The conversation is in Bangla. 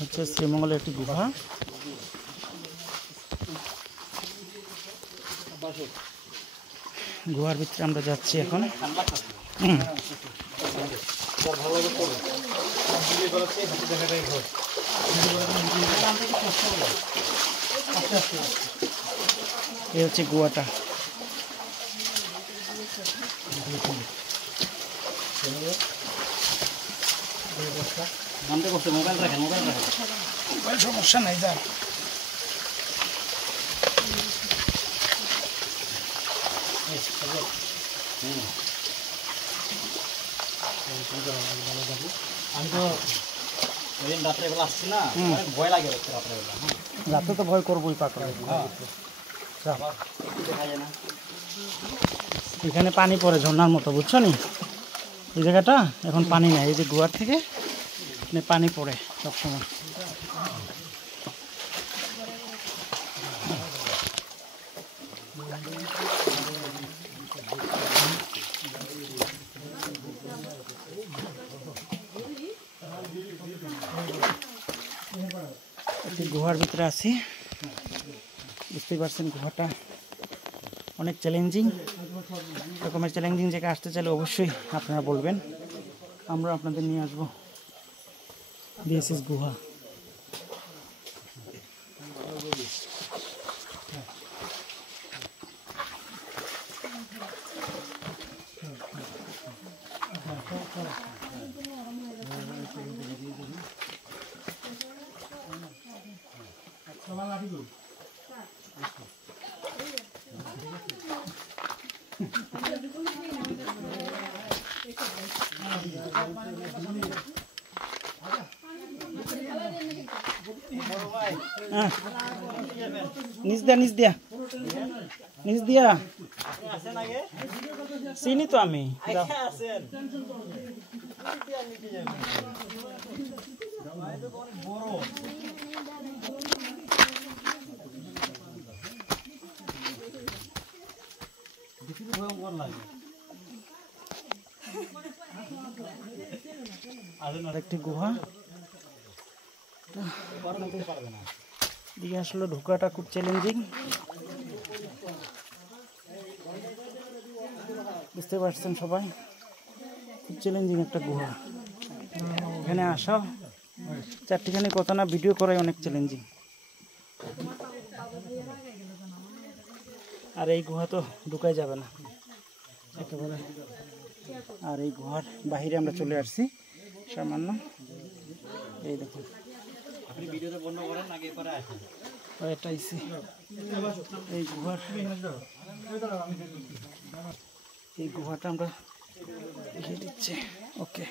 হচ্ছে শ্রীমঙ্গলের একটি গুহা। গুহার ভিতরে আমরা যাচ্ছি এখন। এই হচ্ছে গুহাটা। মোবাইল রাখেন, সমস্যা নাই। যা আমি তো রাত্রেবেলা আসছি না, ভয় লাগে রাত্রেবেলা। রাতে তো ভয় করবোই পাকড়। এখানে পানি পড়ে ঝর্ণার মতো, বুঝছো নি? এই জায়গাটা এখন পানি নাই, এই যে গুহার থেকে পানি পড়ে সবসময়। গুহার ভিতরে আছি, বুঝতেই পারছেন গুহাটা অনেক চ্যালেঞ্জিং। এরকমের চ্যালেঞ্জিং জায়গায় আসতে চাইলে অবশ্যই আপনারা বলবেন, আমরা আপনাদের নিয়ে আসবো। দিস ইজ গুহা। নিচ দিয়া চিনি তো আমি। আরেকটি গুহা, দিকে আসলে ঢোকাটা খুব চ্যালেঞ্জিং, বুঝতে পারছেন সবাই। খুব চ্যালেঞ্জিং একটা গুহা। এখানে আসা চারটিখানি কথা না ভিডিও করাই অনেক চ্যালেঞ্জিং। আর এই গুহা তো ঢুকাই যাবে না একেবারে। আর এই গুহার বাহিরে আমরা চলে আসছি সামান্য। এই দেখুন, এই গুহাটা আমরা দেখিয়ে দিচ্ছি। ওকে।